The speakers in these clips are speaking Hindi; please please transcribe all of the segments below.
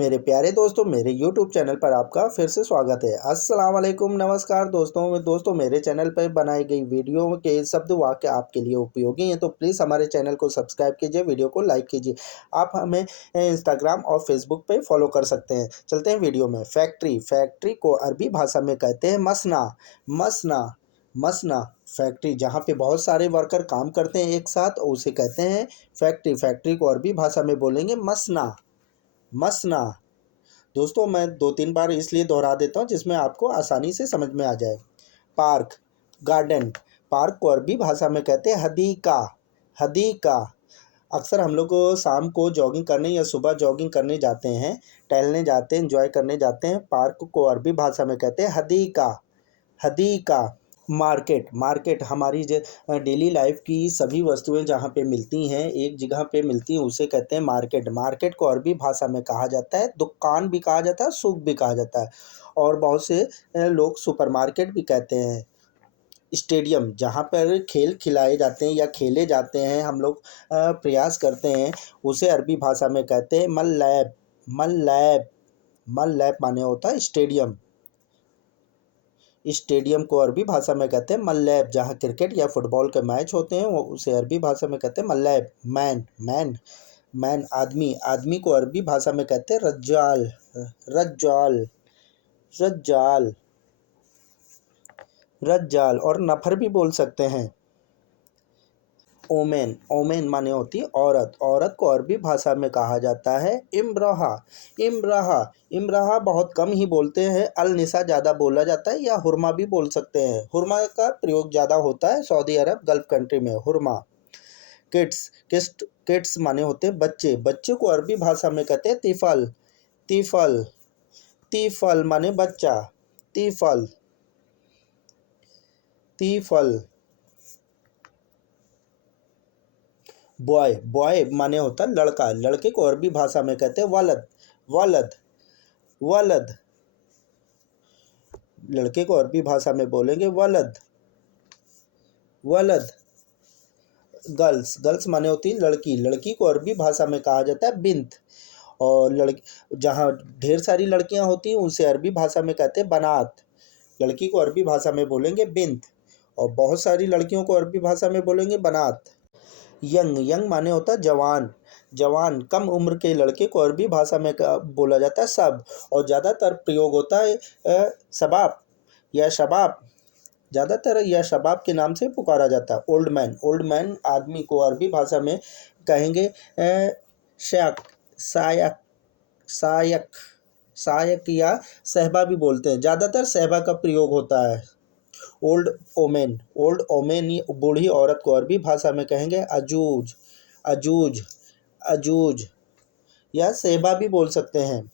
मेरे प्यारे दोस्तों, मेरे YouTube चैनल पर आपका फिर से स्वागत है। अस्सलाम वालेकुम, नमस्कार दोस्तों मेरे चैनल पर बनाई गई वीडियो के शब्द वाक्य आपके लिए उपयोगी हैं तो प्लीज़ हमारे चैनल को सब्सक्राइब कीजिए, वीडियो को लाइक कीजिए। आप हमें इंस्टाग्राम और फेसबुक पे फॉलो कर सकते हैं। चलते हैं वीडियो में। फैक्ट्री, फैक्ट्री को अरबी भाषा में कहते हैं मसना। मसना, मसना फैक्ट्री जहाँ पे बहुत सारे वर्कर काम करते हैं एक साथ, उसे कहते हैं फैक्ट्री। फैक्ट्री को अरबी भाषा में बोलेंगे मसना। मसना। दोस्तों मैं 2-3 बार इसलिए दोहरा देता हूँ जिसमें आपको आसानी से समझ में आ जाए। Park, garden. पार्क को अरबी भाषा में कहते हैं हदीका। हदीका। अक्सर हम लोग शाम को जॉगिंग करने या सुबह जॉगिंग करने जाते हैं, टहलने जाते हैं, एंजॉय करने जाते हैं। पार्क को अरबी भाषा में कहते हैं हदीका। हदीका। मार्केट, मार्केट हमारी डेली लाइफ की सभी वस्तुएं जहाँ पे मिलती हैं, एक जगह पे मिलती हैं, उसे कहते हैं मार्केट। मार्केट को अरबी भाषा में कहा जाता है दुकान भी कहा जाता है, सूक भी कहा जाता है, और बहुत से लोग सुपरमार्केट भी कहते हैं। स्टेडियम, जहाँ पर खेल खिलाए जाते हैं या खेले जाते हैं, हम लोग प्रयास करते हैं, उसे अरबी भाषा में कहते हैं मल्लैब। मल्लैब। मल्लैब माने होता है स्टेडियम। स्टेडियम को अरबी भाषा में कहते हैं मल्लैब। जहाँ क्रिकेट या फुटबॉल के मैच होते हैं वो उसे अरबी भाषा में कहते हैं मल्लैब। मैन, मैन, मैन आदमी। आदमी को अरबी भाषा में कहते हैं रज्जाल। रज्जाल। रज्जाल। रज्जाल। और नफर भी बोल सकते हैं। ओमेन, ओमेन माने होती है औरत। औरत को अरबी भाषा में कहा जाता है इम्राहा। इम्राहा। इम्राहा बहुत कम ही बोलते हैं, अल निसा ज़्यादा बोला जाता है, या हुरमा भी बोल सकते हैं। हुरमा का प्रयोग ज़्यादा होता है सऊदी अरब, गल्फ कंट्री में। हुरमा। किड्स, किड्स माने होते हैं बच्चे। बच्चे को अरबी भाषा में कहते हैं तिफल। तिफल। तिफल माने बच्चा। तिफल। तिफल। बॉय, बॉय माने होता है लड़का। लड़के को अरबी भाषा में कहते हैं वलद। वलद। वलद। लड़के को अरबी भाषा में बोलेंगे वलद। वलद। गर्ल्स, गर्ल्स माने होती है लड़की। लड़की को अरबी भाषा में कहा जाता है बिन्त। और लड़की, जहाँ ढेर सारी लड़कियां होती हैं उसे अरबी भाषा में कहते हैं बनात। लड़की को अरबी भाषा में बोलेंगे बिन्त, और बहुत सारी लड़कियों को अरबी भाषा में बोलेंगे बनात। यंग, यंग माने होता है जवान। जवान, कम उम्र के लड़के को अरबी भाषा में बोला जाता है सब, और ज़्यादातर प्रयोग होता है शबाब या शबाब। ज़्यादातर यह शबाब के नाम से पुकारा जाता है। ओल्ड मैन, ओल्ड मैन आदमी को अरबी भाषा में कहेंगे शायक। शायक। शायक। शायक या सहबा भी बोलते हैं, ज़्यादातर सहबा का प्रयोग होता है। ओल्ड ओमेन, ओल्ड ओमेन बूढ़ी औरत को अरबी भाषा में कहेंगे अजूज। अजूज। अजूज या सेबा भी बोल सकते हैं।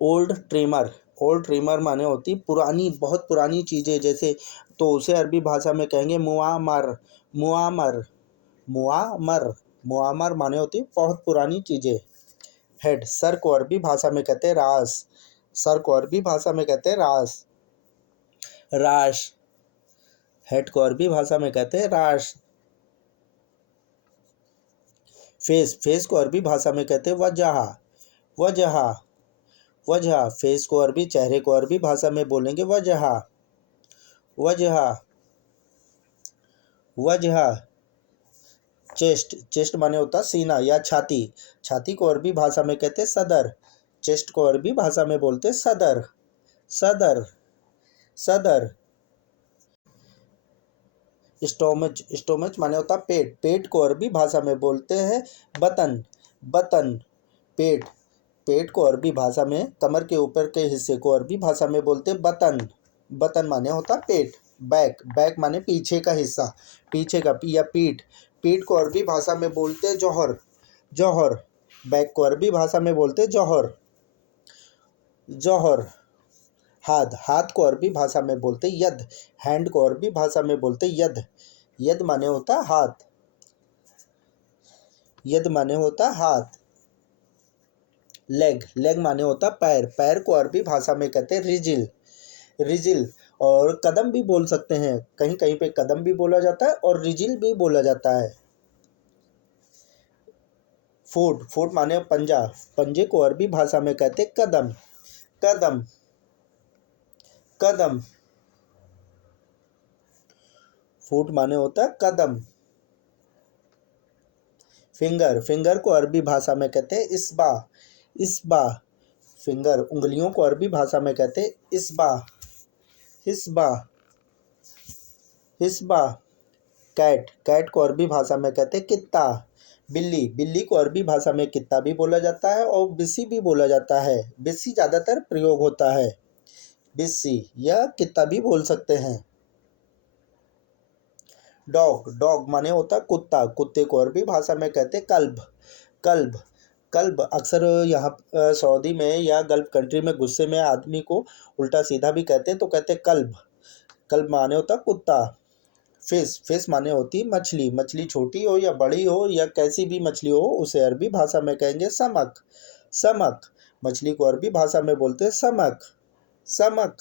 ओल्ड ट्रिमर, ओल्ड ट्रिमर माने होती पुरानी, बहुत पुरानी चीज़ें, जैसे तो उसे अरबी भाषा में कहेंगे मुआमर। मुआमर। मुआमर। मुआमर माने होती बहुत पुरानी चीज़ें। हेड, सर को अरबी भाषा में कहते हैं रास। सर को अरबी भाषा में कहते हैं रास। राश। हेड को अरबी भाषा में कहते हैं राश। फेस, फेस को अरबी भाषा में कहते हैं वजहा। वजहा। वजहा। फेस को अरबी, चेहरे को अरबी भाषा में बोलेंगे वजहा। वजहा। वजहा। चेस्ट, चेस्ट माने होता सीना या छाती। छाती को अरबी भाषा में कहते हैं सदर। चेस्ट को अरबी भाषा में बोलते हैं सदर। सदर। सदर। स्टोमच, स्टोमच माने होता पेट। पेट को अरबी भाषा में बोलते हैं बतन। बतन। पेट। पेट को अरबी भाषा में, कमर के ऊपर के हिस्से को अरबी भाषा में बोलते हैं बतन। बतन माने होता पेट। बैक, बैक माने पीछे का हिस्सा, पीछे का या पीठ। पीठ को अरबी भाषा में बोलते हैं जौहर। जौहर। बैक को अरबी भाषा में बोलते हैं जौहर। जौहर। हाथ, हाथ को अरबी भाषा में बोलते हैं यद। हैंड को अरबी भाषा में बोलते हैं यद। यद माने होता हाथ। यद माने होता हाथ। लेग, लेग माने होता पैर। पैर को अरबी भाषा में कहते हैं रिजिल। रिजिल। और कदम भी बोल सकते हैं, कहीं कहीं पे कदम भी बोला जाता है और रिजिल भी बोला जाता है। फुट, फुट माने पंजा, पंजे को अरबी भाषा में कहते कदम, कदम, कदम। फुट माने होता है कदम। फिंगर, फिंगर को अरबी भाषा में कहते हैं इस्बा, इस्बा। फिंगर, उंगलियों को अरबी भाषा में कहते हैं इस्बा, इस्बा, इस्बा। कैट, कैट को अरबी भाषा में कहते हैं कित्ता। बिल्ली, बिल्ली को अरबी भाषा में कित्ता भी बोला जाता है और बिस्सी भी बोला जाता है। बिस्सी ज़्यादातर प्रयोग होता है, बिस्सी, या कित्ता भी बोल सकते हैं। डॉग, डॉग माने होता है कुत्ता, कुत्ते को अरबी भाषा में कहते हैं कल्ब, कल्ब, कल्ब। अक्सर यहाँ सऊदी में या गल्फ कंट्री में गुस्से में आदमी को उल्टा सीधा भी कहते हैं तो कहते हैं कल्ब, कल्ब माने होता है कुत्ता। फिश, फिश माने होती है मछली, मछली छोटी हो या बड़ी हो या कैसी भी मछली हो उसे अरबी भाषा में कहेंगे समक, समक। मछली को अरबी भाषा में बोलते हैं समक, समक,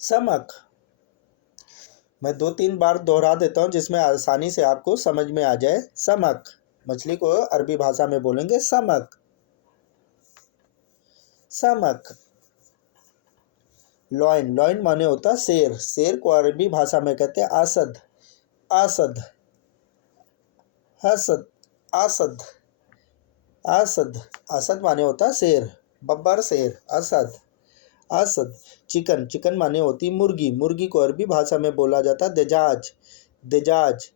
समक। मैं 2-3 बार दोहरा देता हूँ जिसमें आसानी से आपको समझ में आ जाए। समक, मछली को अरबी भाषा में बोलेंगे समक, समक। लॉइन, लॉइन माने होता है शेर, शेर को अरबी भाषा में कहते हैं आसद, आसद, असद, आसद, असद। असद माने होता है शेर, बब्बर शेर, असद, असद। चिकन, चिकन माने होती मुर्गी, मुर्गी को अरबी भाषा में बोला जाता है दिजाज, दिजाज।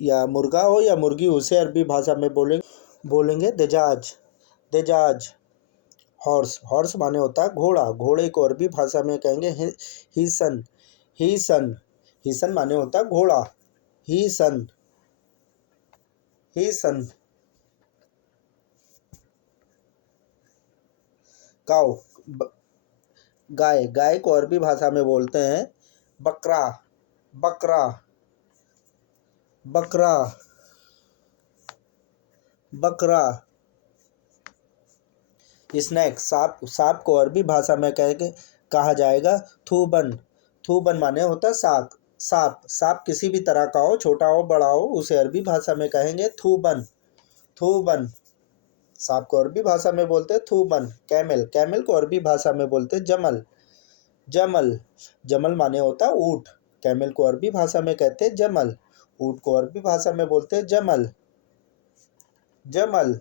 या मुर्गा हो या मुर्गी उसे अरबी भाषा में बोलेंगे दिजाज, दिजाज। हॉर्स, हॉर्स माने होता है घोड़ा, घोड़े को अरबी भाषा में कहेंगे हीसन, हीसन, हीसन माने होता है घोड़ा, हीसन, हीसन। काऊ, गाय, गाय को अरबी भाषा में बोलते हैं बकरा, बकरा, बकरा, बकरा। स्नैक, सांप, सांप को अरबी भाषा में कहा जाएगा थूबन, थूबन माने होता है सांप, सांप, सांप किसी भी तरह का हो, छोटा हो बड़ा हो उसे अरबी भाषा में कहेंगे थूबन, थूबन। सांप को अरबी भाषा में बोलते हैं थूबन। कैमल, कैमल को अरबी भाषा में बोलते हैं जमल, जमल, जमल माने होता है ऊँट, कैमल को अरबी भाषा में कहते हैं जमल, ऊँट को अरबी भाषा में बोलते हैं जमल, जमल।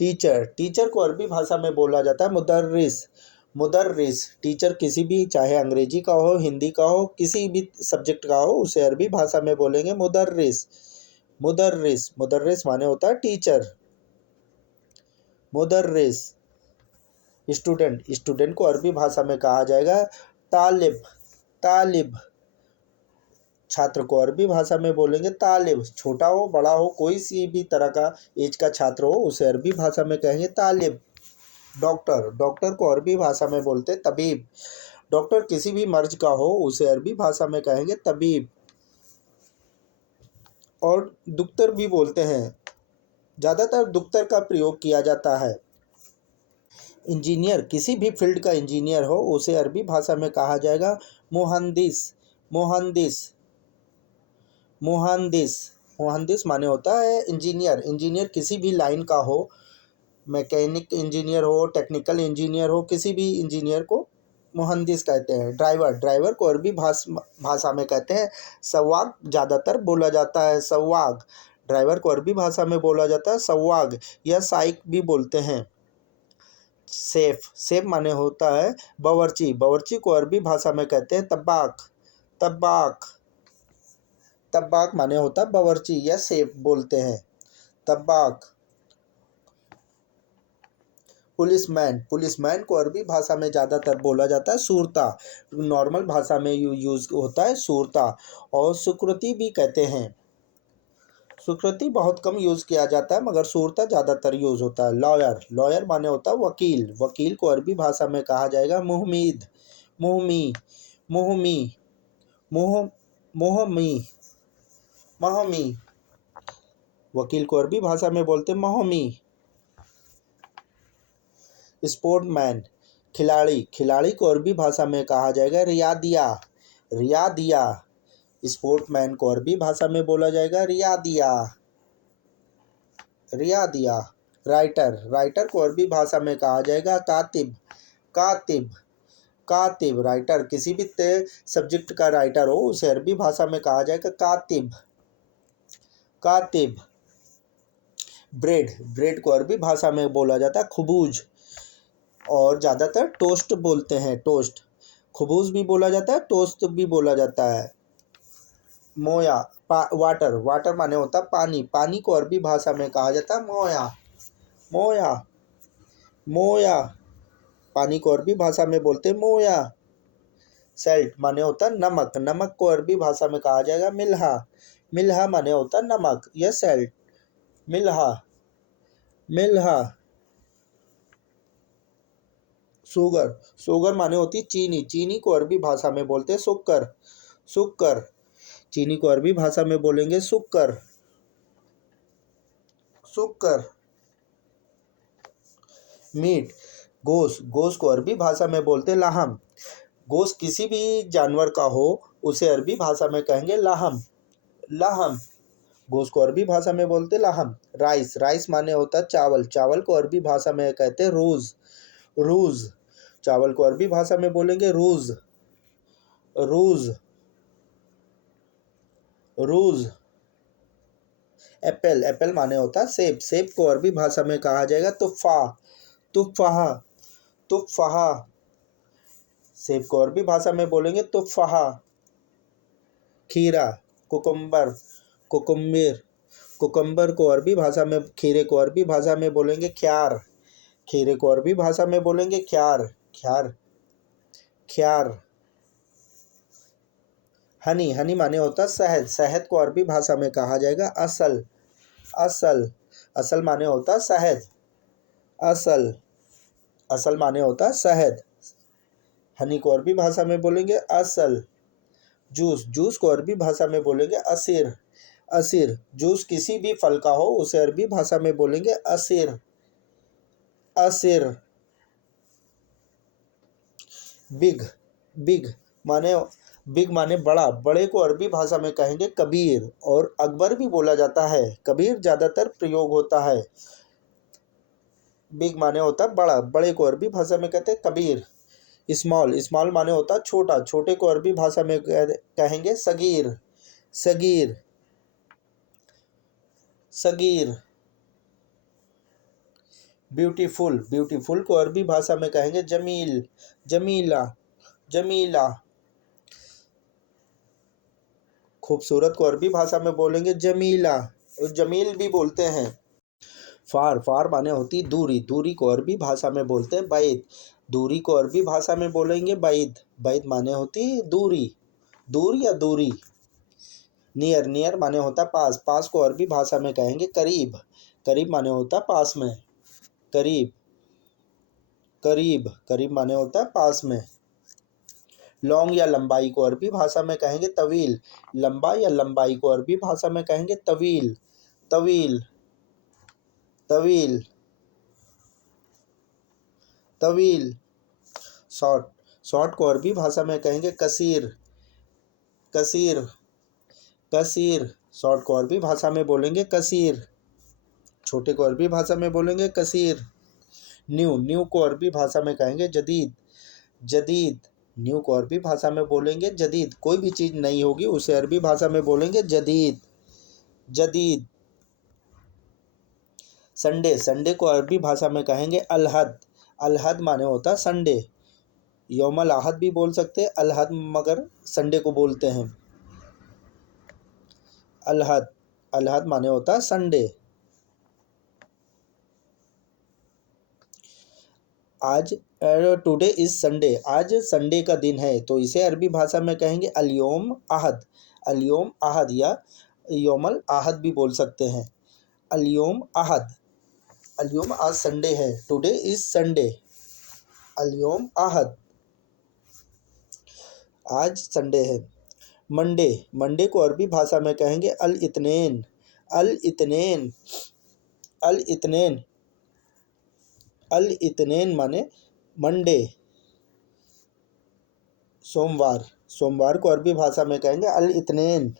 टीचर, टीचर को अरबी भाषा में बोला जाता है मुदर्रिस, मुदर्रिस। टीचर किसी भी, चाहे अंग्रेजी का हो, हिंदी का हो, किसी भी सब्जेक्ट का हो उसे अरबी भाषा में बोलेंगे मुदर्रिस, मुदर्रिस। मुदर्रिस माने होता है टीचर, मुदर्रिस। स्टूडेंट, स्टूडेंट को अरबी भाषा में कहा जाएगा तालिब, तालिब। छात्र को अरबी भाषा में बोलेंगे तालिब, छोटा हो बड़ा हो कोई सी भी तरह का एज का छात्र हो उसे अरबी भाषा में कहेंगे तालिब। डॉक्टर, डॉक्टर को अरबी भाषा में बोलते तबीब, डॉक्टर किसी भी मर्ज का हो उसे अरबी भाषा में कहेंगे तबीब। और दुख्तर भी बोलते हैं, ज़्यादातर दुख्तर का प्रयोग किया जाता है। इंजीनियर, किसी भी फील्ड का इंजीनियर हो उसे अरबी भाषा में कहा जाएगा मुहंदिस, मुहंदिस, मुहंदिस। मुहंदिस माने होता है इंजीनियर, इंजीनियर किसी भी लाइन का हो, मैकेनिक इंजीनियर हो, टेक्निकल इंजीनियर हो, किसी भी इंजीनियर को मुहंदिस कहते हैं। ड्राइवर, ड्राइवर को अरबी भाषा में कहते हैं सवाग, ज़्यादातर बोला जाता है सवाग, ड्राइवर को अरबी भाषा में बोला जाता है सवाग या साइक भी बोलते हैं। सेफ, सेफ माने होता है बावर्ची, बावर्ची को अरबी भाषा में कहते हैं तब्बाक, तब्बाक, तब्बाक माने होता है बावर्ची या सेफ बोलते हैं, तब्बाक। पुलिसमैन, पुलिसमैन को अरबी भाषा में ज़्यादातर बोला जाता है सूरता, नॉर्मल भाषा में यूज़ होता है सूरता। और सुकृति भी कहते हैं, सुकृति बहुत कम यूज़ किया जाता है मगर सूरता ज़्यादातर यूज़ होता है। लॉयर, लॉयर माने होता है वकील, वकील को अरबी भाषा में कहा जाएगा मुहम्मिद, मुहमी, मुहमी, मुह मोहमी, महमी। वकील को अरबी भाषा में बोलते महमी। स्पोर्टमैन, खिलाड़ी, खिलाड़ी को अरबी भाषा में कहा जाएगा रियादिया, रियादिया, स्पोर्टमैन को अरबी भाषा में बोला जाएगा रियादिया, रियादिया। राइटर, राइटर को अरबी भाषा में कहा जाएगा कातिब, कातिब, कातिब। राइटर किसी भी सब्जेक्ट का राइटर हो उसे अरबी भाषा में कहा जाएगा कातिब, कातिब। ब्रेड, ब्रेड को अरबी भाषा में बोला जाता है खुबूज, और ज़्यादातर टोस्ट बोलते हैं, टोस्ट। खुबूज भी बोला जाता है, टोस्ट भी बोला जाता है। मोया, वाटर, वाटर माने होता है पानी, पानी को अरबी भाषा में कहा जाता है मोया, मोया, मोया। पानी को अरबी भाषा में बोलते हैं मोया। सेल्ट माने होता है नमक, नमक को अरबी भाषा में कहा जाएगा मिल्हा, मिल्हा माने होता है नमक, यह सेल्ट, मिल्हा, मिल्हा। शुगर, शुगर माने होती चीनी, चीनी को अरबी भाषा में बोलते हैं शुक्कर, शुक्कर। चीनी को अरबी भाषा में बोलेंगे शुक्कर, शुक्कर। मीट, गोश्त, गोश्त को अरबी भाषा में बोलते हैं लाहम। गोश्त किसी भी जानवर का हो उसे अरबी भाषा में कहेंगे लाहम, लाहम। गोश्त को अरबी भाषा में बोलते हैं लाहम। राइस, राइस माने होता है चावल, चावल को अरबी भाषा में कहते हैं रूज, रूज। चावल को अरबी भाषा में बोलेंगे रूज, रूज, रूज। एप्पल, एप्पल माने होता है सेब, सेब को अरबी भाषा में कहा जाएगा तुफ़ा, तुफ़ाहा, तुफ़ाहा। सेब को अरबी भाषा में बोलेंगे तुफ़ाहा। खीरा, कुकुम्बर, कुकुम्बिर। कुकुम्बर को अरबी भाषा में, खीरे को अरबी भाषा में बोलेंगे ख्यार, खीरे को अरबी भाषा में बोलेंगे ख्यार, ख्यार, ख्यार। हनी, हनी माने होता है शहद, शहद को अरबी भाषा में कहा जाएगा असल, असल, असल माने होता है शहद, असल, असल माने होता है शहद। हनी को अरबी भाषा में बोलेंगे असल। जूस, जूस को अरबी भाषा में बोलेंगे असीर, असीर। जूस किसी भी फल का हो उसे अरबी भाषा में बोलेंगे असीर, असीर। बिग, बिग माने, बिग माने बड़ा, बड़े को अरबी भाषा में कहेंगे कबीर, और अकबर भी बोला जाता है, कबीर ज़्यादातर प्रयोग होता है। बिग माने होता है बड़ा, बड़े को अरबी भाषा में कहते हैं कबीर। स्मॉल, स्मॉल माने होता है छोटा, छोटे को अरबी भाषा में कहेंगे सगीर, सगीर, सगीर। ब्यूटीफुल, ब्यूटीफुल को अरबी भाषा में कहेंगे जमील, जमीला, जमीला। खूबसूरत को अरबी भाषा में बोलेंगे जमीला, और जमील भी बोलते हैं। फार, फार माने होती दूरी, दूरी को अरबी भाषा में बोलते हैं बैद, दूरी को अरबी भाषा में बोलेंगे बैद, बैद माने होती दूरी, दूर या दूरी। नियर, नियर माने होता पास, पास को अरबी भाषा में कहेंगे करीब, करीब माने होता पास में, करीब, करीब, करीब माने होता है पास में। लॉन्ग या लंबाई को अरबी भाषा में कहेंगे तवील, लंबा या लंबाई को अरबी भाषा में कहेंगे तवील, तवील, तवील, तवील। शॉर्ट, शॉर्ट को अरबी भाषा में कहेंगे कसीर, कसीर, कसीर। शॉर्ट को अरबी भाषा में बोलेंगे कसीर, छोटे को अरबी भाषा में बोलेंगे कसीर। न्यू, न्यू को अरबी भाषा में कहेंगे जदीद, जदीद। न्यू को अरबी भाषा में बोलेंगे जदीद, कोई भी चीज़ नई होगी उसे अरबी भाषा में बोलेंगे जदीद, जदीद। संडे, संडे को अरबी भाषा में कहेंगे अलहद, अलहद माने होता है संडे, यौमल आहद भी बोल सकते हैं अलहद, मगर संडे को बोलते हैं अलहद, अलहद माने होता है संडे। आज, टुडे इज़ संडे, आज संडे का दिन है, तो इसे अरबी भाषा में कहेंगे अलयोम आहद, अलयोम आहद, या यौमल आहद भी बोल सकते हैं, अलयोम आहद। अलयोम आज संडे है, टुडे इज़ संडे, अलयोम आहद, आज संडे है। मंडे, मंडे को अरबी भाषा में कहेंगे अल इत्नेन, अल इत्नेन, अल इत्नेन, अल इत्नेन माने मंडे, सोमवार। सोमवार को अरबी भाषा में कहेंगे अल इत्नेन।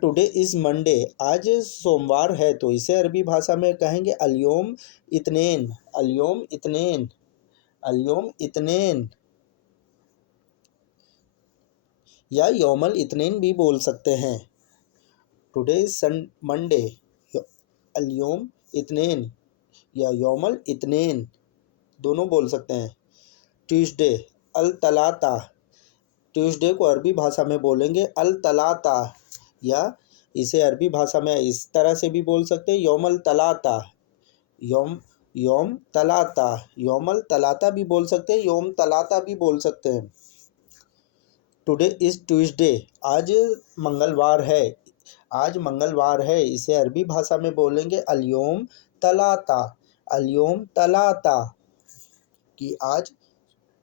टुडे इज़ मंडे, आज सोमवार है तो इसे अरबी भाषा में कहेंगे अलयोम इत्नेन, अलयोम इत्नेन, अलयोम इत्नेन, या यौमल इत्नेन भी बोल सकते हैं। टुडे इज मंडे, अलयोम इत्नेन या यौमल इत्नेन दोनों बोल सकते हैं। ट्यूसडे अल तलाता, ट्यूसडे को अरबी भाषा में बोलेंगे अल तलाता, या इसे अरबी भाषा में इस तरह से भी बोल सकते हैं यौमल तलाता, यौम यौम तलाता, यौमल तलाता भी बोल सकते हैं, यौम तलाता भी बोल सकते हैं। टुडे इज़ ट्यूसडे, आज मंगलवार है, आज मंगलवार है, इसे अरबी भाषा में बोलेंगे अलयोम तलाता, अलयोम तलाता, कि आज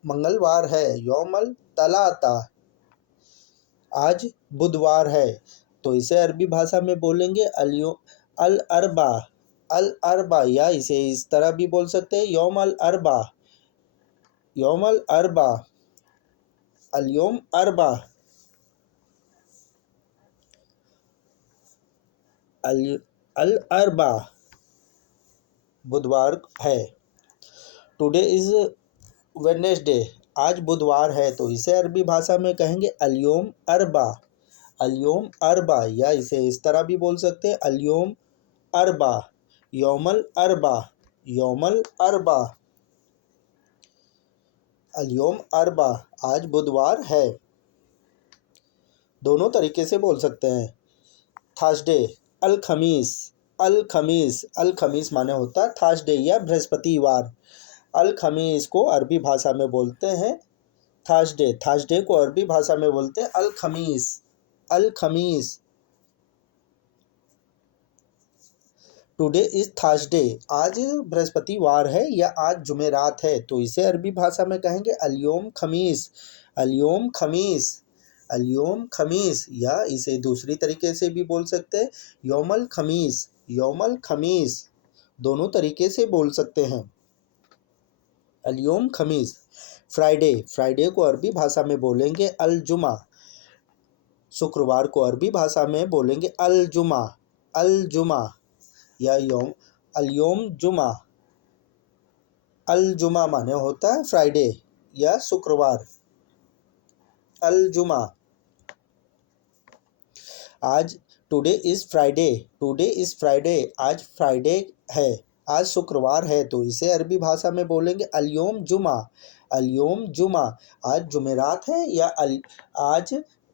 मंगलवार है, यौमल तलाता। आज बुधवार है तो इसे अरबी भाषा में बोलेंगे अल अरबा, अल अरबा, या इसे इस तरह भी बोल सकते हैं यौम अल अरबा, यौम अल अरबा, अलयोम अरबा, अल अरबा, बुधवार है। टुडे इज़ वेडनेसडे, आज बुधवार है तो इसे अरबी भाषा में कहेंगे अलयोम अरबा, अलयोम अरबा, या इसे इस तरह भी बोल सकते हैं अलयोम अरबा, यौमल अरबा, यौमल अरबा, अलयोम अरबा, आज बुधवार है। दोनों तरीके से बोल सकते हैं। थर्सडे अल खमीस, अल खमीस, अल खमीस माने होता है थर्सडे या बृहस्पतिवार। अल खमीस को अरबी भाषा में बोलते हैं थर्सडे, थर्सडे को अरबी भाषा में बोलते हैं अल खमीस, अल खमीस। टुडे इज़ थर्सडे, आज बृहस्पतिवार है या आज जुमेरात है तो इसे अरबी भाषा में कहेंगे अलयोम खमीस, अलयोम खमीस, अलयोम खमीस, या इसे दूसरी तरीके से भी बोल सकते हैं यौमल खमीस, यौमल खमीस, दोनों तरीके से बोल सकते हैं अलयोम खमीस। फ्राइडे, फ्राइडे को अरबी भाषा में बोलेंगे अल जुमा, शुक्रवार को अरबी भाषा में बोलेंगे अल जुमा, अल जुमा, या अलयोम जुमा, अल जुमा माने होता है फ्राइडे या शुक्रवार, अल जुमा। आज today is Friday, today is Friday, आज फ्राइडे है, आज शुक्रवार है तो इसे अरबी भाषा में बोलेंगे अलयोम जुमा, अलयोम जुमा, आज जुमेरात है या आज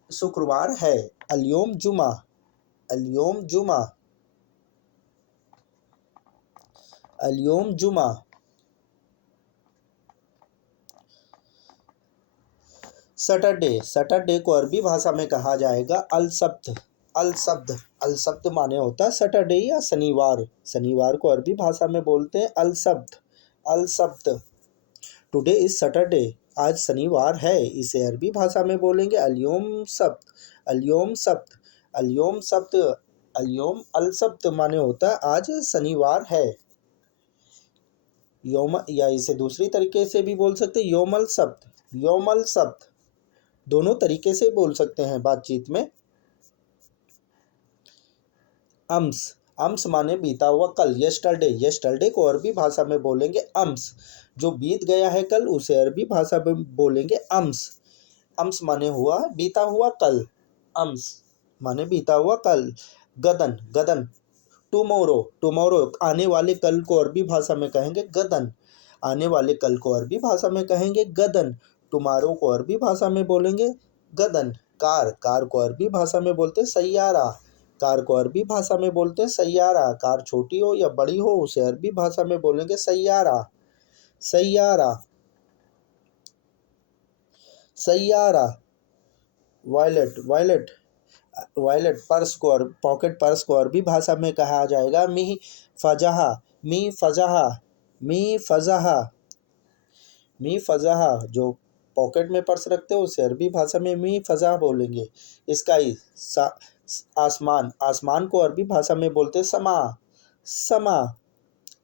शुक्रवार है, अलयोम जुमा, अलयोम जुमा, अलयोम जुमा। सैटरडे, सैटरडे को अरबी भाषा में कहा जाएगा अल सब्त, अल सब्त, अल सब्त माने होता है सैटरडे या शनिवार, शनिवार को अरबी भाषा में बोलते हैं अल सब्त, अल सब्त। टुडे इज सैटरडे, आज शनिवार है, इसे अरबी भाषा में बोलेंगे अलयोम सब्त, अलयोम सब्त, अलयोम सब्त, अलयोम अल सब्त माने होता है आज शनिवार है। योम, या इसे दूसरी तरीके से भी बोल सकते हैं योमल सब्त, योमल सब्त, दोनों तरीके से बोल सकते हैं बातचीत में। अम्स, अम्स माने बीता हुआ कल, यस्टरडे, यस्टरडे को अरबी भाषा में बोलेंगे अम्स, जो बीत गया है कल उसे अरबी भाषा में बोलेंगे अम्स, अम्स माने हुआ बीता हुआ कल, अम्स माने बीता हुआ कल। गदन, गदन, टुमारो, टुमारो आने वाले कल को अरबी भाषा में कहेंगे गदन, आने वाले कल को अरबी भाषा में कहेंगे गदन। टुमारो को अरबी भाषा में बोलेंगे गदन। कार, कार को अरबी भाषा में बोलते हैं सैयारा, कार को अरबी भाषा में बोलते हैं सैयारा, कार छोटी हो या बड़ी हो उसे अरबी भाषा में बोलेंगे सैयारा, सैयारा, सैयारा। वॉयलेट, वॉयलेट, वॉयलेट पर्स को पॉकेट पर्स को अरबी भाषा में कहा जाएगा मी फजहा, मी फजहा, मी फजहा, मी फजहा, जो पॉकेट में पर्स रखते हो उसे अरबी भाषा में मी फजहा बोलेंगे। स्काई, आसमान, आसमान को अरबी भाषा में बोलते हैं समा, समा,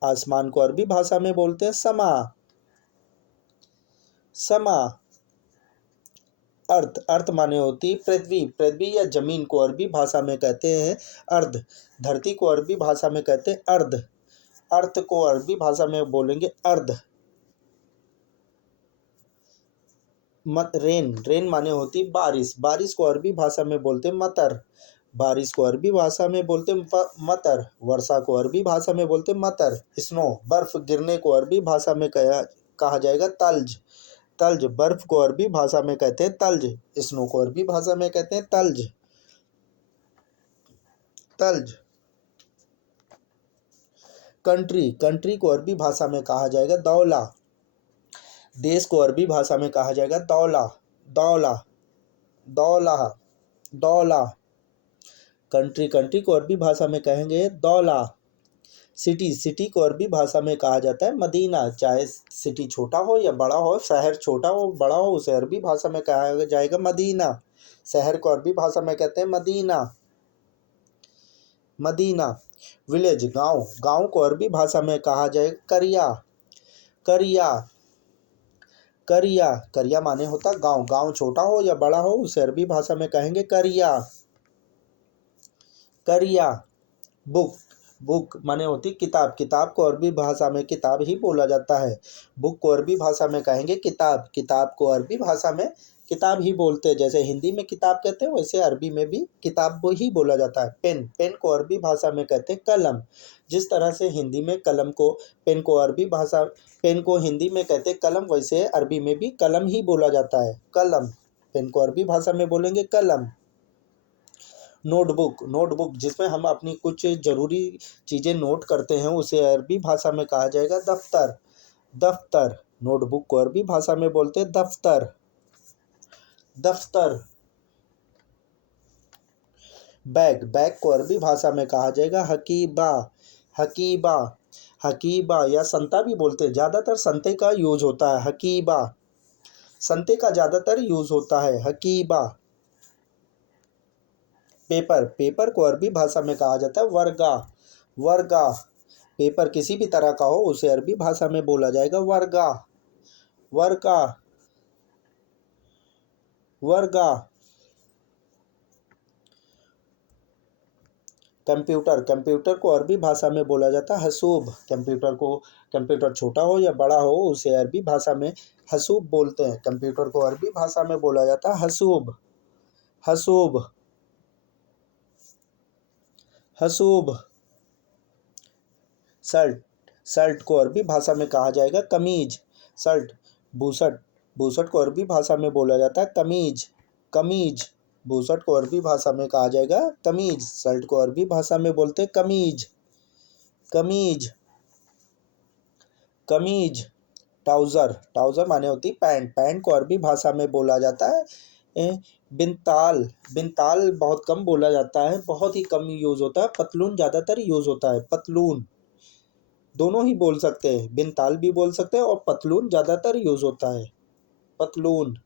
आसमान को अरबी भाषा में बोलते हैं समा। समा। अर्थ, अर्थ माने होती पृथ्वी, पृथ्वी या जमीन को अरबी भाषा में कहते हैं अर्ध। धरती को अरबी भाषा में कहते हैं अर्ध। अर्थ को अरबी भाषा में बोलेंगे अर्ध। रेन, रेन माने होती बारिश, बारिश को अरबी भाषा में बोलते मतर। बारिश को अरबी भाषा में बोलते मतर। वर्षा को अरबी भाषा में बोलते मतर। स्नो, बर्फ गिरने को अरबी भाषा में कहा जाएगा तल्ज। तल्ज, बर्फ को अरबी भाषा में कहते हैं तल्ज। स्नो को अरबी भाषा में कहते हैं तल्ज। तल्ज। कंट्री, कंट्री को अरबी भाषा में कहा जाएगा दौला। देश को अरबी भाषा में कहा जाएगा दौला। दौला, दौला, दौला। कंट्री, कंट्री को अरबी भाषा में कहेंगे दौला। सिटी, सिटी को अरबी भाषा में कहा जाता है मदीना। चाहे सिटी छोटा हो या बड़ा हो, शहर छोटा हो बड़ा हो, उसे अरबी भाषा में कहा जाएगा मदीना। शहर को अरबी भाषा में कहते हैं मदीना। मदीना। विलेज, गांव, गांव को अरबी भाषा में कहा जाएगा करिया। करिया, करिया, करिया माने होता गांव। गांव छोटा हो या बड़ा हो, उसे अरबी भाषा में कहेंगे करिया। करिया। बुक, बुक माने होती किताब। किताब को अरबी भाषा में किताब ही बोला जाता है। बुक को अरबी भाषा में कहेंगे किताब। किताब को अरबी भाषा में किताब ही बोलते हैं। जैसे हिंदी में किताब कहते हैं, वैसे अरबी में भी किताब को ही बोला जाता है। पेन, पेन को अरबी भाषा में कहते हैं कलम। जिस तरह से हिंदी में कलम को, पेन को अरबी भाषा, पेन को हिंदी में कहते हैं कलम, वैसे अरबी में भी कलम ही बोला जाता है कलम। पेन को अरबी भाषा में बोलेंगे कलम। नोटबुक, नोटबुक जिसमें हम अपनी कुछ ज़रूरी चीज़ें नोट करते हैं, उसे अरबी भाषा में कहा जाएगा दफ्तर। दफ्तर। नोटबुक को अरबी भाषा में बोलते हैं दफ्तर। दफ्तर। बैग, बैग को अरबी भाषा में कहा जाएगा हकीबा। हकीबा। हकीबा या संता भी बोलते हैं, ज़्यादातर संते का यूज होता है हकीबा। संते का ज़्यादातर यूज होता है हकीबा। पेपर, पेपर को अरबी भाषा में कहा जाता है वर्गा। वर्गा। पेपर किसी भी तरह का हो, उसे अरबी भाषा में बोला जाएगा वर्गा। वर्गा। वर्गा। कंप्यूटर, कंप्यूटर को अरबी भाषा में बोला जाता है हसूब। कंप्यूटर को, कंप्यूटर छोटा हो या बड़ा हो, उसे अरबी भाषा में हसूब बोलते हैं। कंप्यूटर को अरबी भाषा में बोला जाता है हसूब। हसूब। हसूब। शर्ट, शर्ट को अरबी भाषा में कहा जाएगा कमीज। शर्ट। बूशर्ट, बूशर्ट को अरबी भाषा में बोला जाता है कमीज। कमीज। बूशर्ट को अरबी भाषा में कहा जाएगा कमीज। शर्ट को अरबी भाषा में बोलते हैं कमीज। कमीज। कमीज। ट्राउज़र, ट्राउज़र माने होती पैंट। पैंट को अरबी भाषा में बोला जाता है बिनताल। बिनताल बहुत कम बोला जाता है, बहुत ही कम यूज़ होता है। पतलून ज़्यादातर यूज़ होता है, पतलून। दोनों ही बोल सकते हैं, बिनताल भी बोल सकते हैं और पतलून ज़्यादातर यूज़ होता है, पतलून।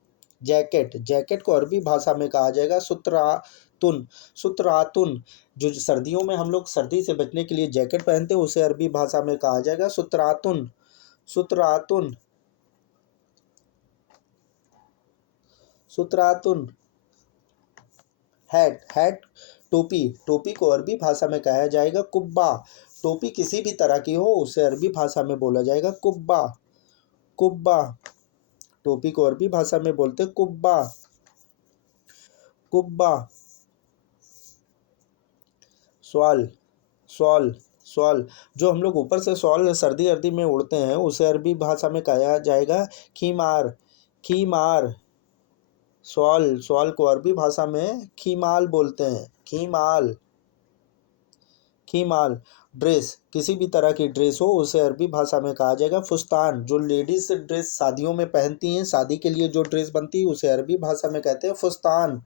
जैकेट, जैकेट को अरबी भाषा में कहा जाएगा सुतरातुन। सुतरातुन। जो सर्दियों में हम लोग सर्दी से बचने के लिए जैकेट पहनते हैं, उसे अरबी भाषा में कहा जाएगा सुतरातुन। सुतरातुन। सुतरातुन। हैट, हैट टोपी, टोपी को अरबी भाषा में कहा जाएगा कुब्बा। टोपी किसी भी तरह की हो, उसे अरबी भाषा में बोला जाएगा कुब्बा। कुब्बा। टोपी को अरबी भाषा में बोलते हैं कुब्बा। कुब्बा। स्वॉल, स्वॉल, स्वॉल। जो हम लोग ऊपर से स्वॉल सर्दी अर्दी में उड़ते हैं, उसे अरबी भाषा में कहा जाएगा खीमार। खीमार। स्वॉल, स्वॉल को अरबी भाषा में खीमाल बोलते हैं, खीमाल। खीमाल। ड्रेस, किसी भी तरह की ड्रेस हो, उसे अरबी भाषा में कहा जाएगा फुस्तान। जो लेडीज ड्रेस शादियों में पहनती हैं, शादी के लिए जो ड्रेस बनती है, उसे अरबी भाषा में कहते हैं फुस्तान।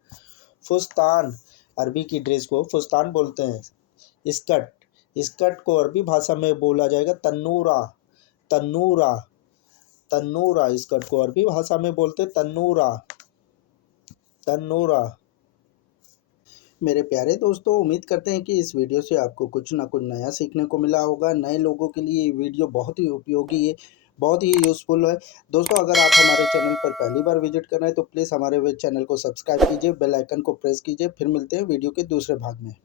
फुस्तान। अरबी की ड्रेस को फुस्तान बोलते हैं। स्कर्ट, स्कर्ट को अरबी भाषा में बोला जाएगा तन्नूरा। तन्नूरा। तन्नूरा। स्कर्ट को अरबी भाषा में बोलते हैं तन्नूरा। तन्नूरा। मेरे प्यारे दोस्तों, उम्मीद करते हैं कि इस वीडियो से आपको कुछ ना कुछ नया सीखने को मिला होगा। नए लोगों के लिए ये वीडियो बहुत ही उपयोगी है। बहुत ही यूज़फुल है। दोस्तों अगर आप हमारे चैनल पर पहली बार विज़िट कर रहे हैं तो प्लीज़ हमारे वे चैनल को सब्सक्राइब कीजिए, बेल आइकन को प्रेस कीजिए। फिर मिलते हैं वीडियो के दूसरे भाग में।